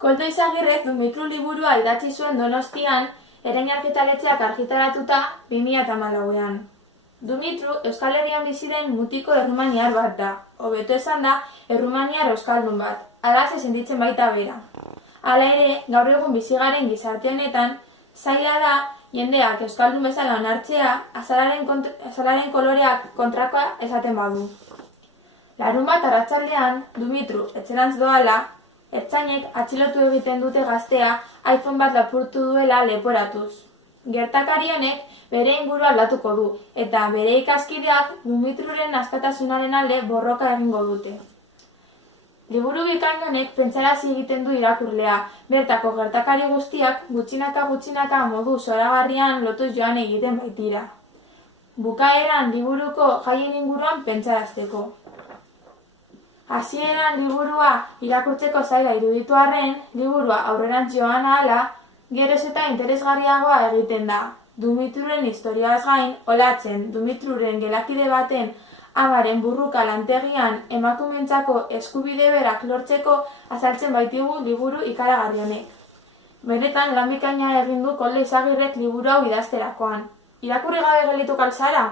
Koldo Izagirrek Dumitru liburua idatzi zuen Donostian, Erein argitaletxeak argitaratuta 2014an. Dumitru Euskal Herrian bizi den mutiko errumaniar bat da, hobeto esan da, errumaniar euskaldun bat, halaxe sentitzen baita bera. Hala ere, gaur egun bizi garen gizarte honetan, zaila da jendeak euskaldun bezala onartzea, azalaren koloreak kontrakoa esaten badu. Larunbat arratsaldean, Dumitru etxerantz doala, ertzainek atxilotu egiten dute gaztea iPhone bat lapurtu duela leporatuz. Gertakari honek bere ingurua aldatuko du, eta bere ikaskideak Dumitruren askatasunaren alde borroka egingo dute. Liburu bikain honek pentsarazi egiten du irakurlea, bertako gertakari guztiak gutxinaka modu zoragarrian lotuz joan egiten baitira. Bukaeran liburuko jaien inguruan pentsarazteko. Hasieran liburua irakurtzeko zaila iruditu arren, liburua aurrerantz joan ahala, geroz eta interesgarriagoa egiten da. Dumitruren historiaz gain, Olatzen, Dumitruren gelakide baten amaren burruka lantegian emakumeentzako eskubide berak lortzeko azaltzen baitigu liburu ikaragarri honek. Benetan lan bikaina egin du Koldo Izagirrek liburu hau idazterakoan. Irakurri gabe gelditu al zara?